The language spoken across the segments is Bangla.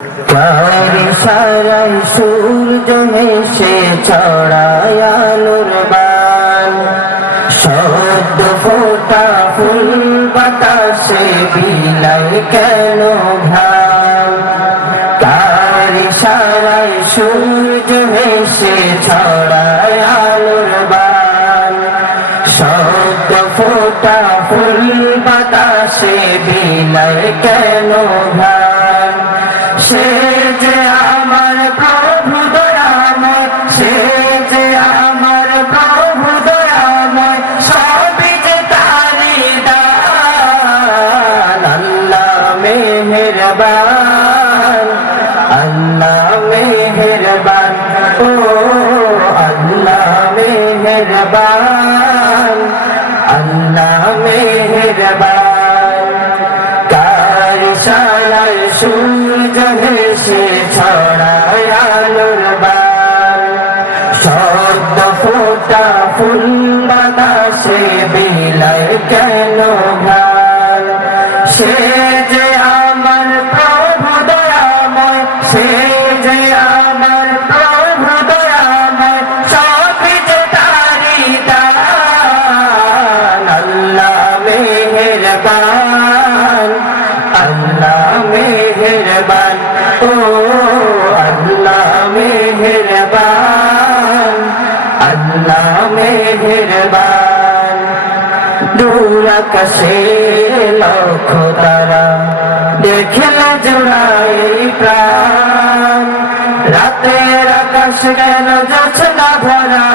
চার সারাই সূর্য হেসে ছড়ায় আলোর বান। সদ্য ফোটা ফুল বাতাসে বিলাই কেন ঘ্রাণ? তার সারাই সূর্য হেসে ছড়ায় আলোর বান। সদ্য ফোটা ফুল বাতাসে বিলাই কেন মেহেরবান আল্লাহ মেহেরবান। কার সারায় হেসে ছড়ায় ফোটা ফুল বাতাসে বিলায় কেন সে যে আমার প্রভু দয়াময়, সে মেহেরবান। দূর আকাশে লক্ষ তারা। দেখলে জোড়াই প্রাণ। রাতের আকাশ কেন যাচ্ছে না ধরা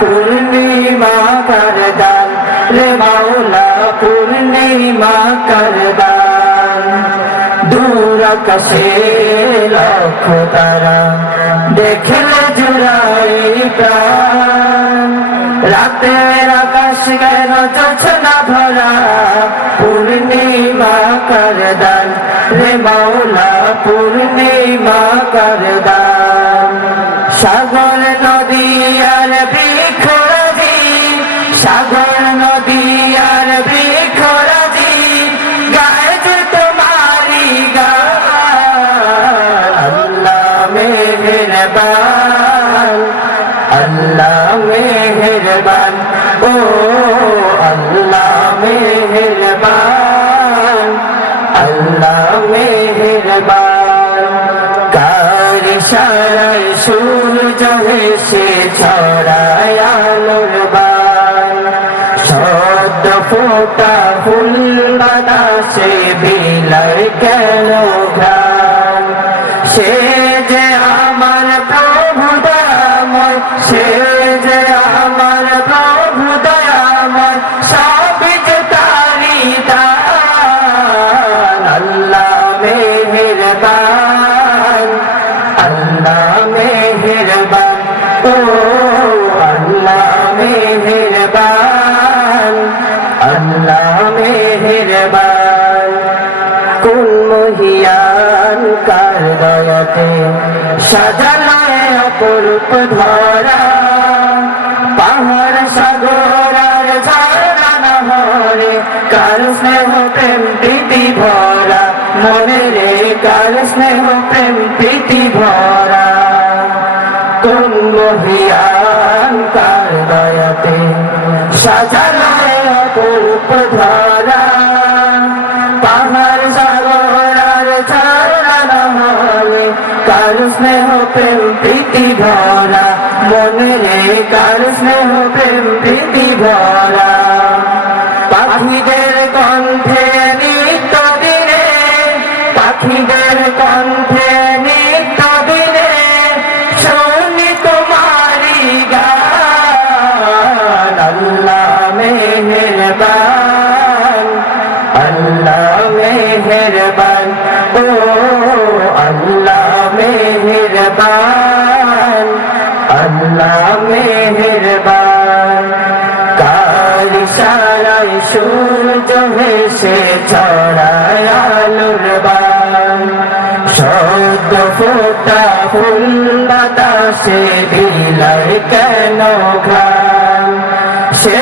পূর্ণিমা কার দান রে মাওলা, পূর্ণিমা কার দান দূর আকাশে লক্ষ তারা। দেখলে প্রাণ রাতের আকাশ কেন চলছে না ভরা পূর্ণিমা কর দান রে মাওলা পূর্ণিমা কর আল্লাহ মেহেরবান, ও আল্লাহ মেহেরবান আল্লাহ মেহেরবান। কার সারাই সূর্য হেসে ছড়ায় আলোর বান, সদ্য ফোটা ফুল বাতাসে বিলায় কেন ঘ্রাণ? সে দয়াতে সাজানো অপরূপ ধরা, পাহাড় সাগর আর ঝর্ণা নহরে কার স্নেহ প্রেম প্রীতি ভরা, মনে রে কার স্নেহ প্রেম প্রীতি ভরা। কোন মহিয়ান সাজানো স্নেহ প্রেম প্রীতি ভরা মনে রে কার স্নেহ প্রেম প্রীতি ভরা। সারাই সূর্য ভেসে ছড়ায় আলোর বান। ফোটা ফুল বাতাসে দিলাই কেন ঘ্রাণ? সে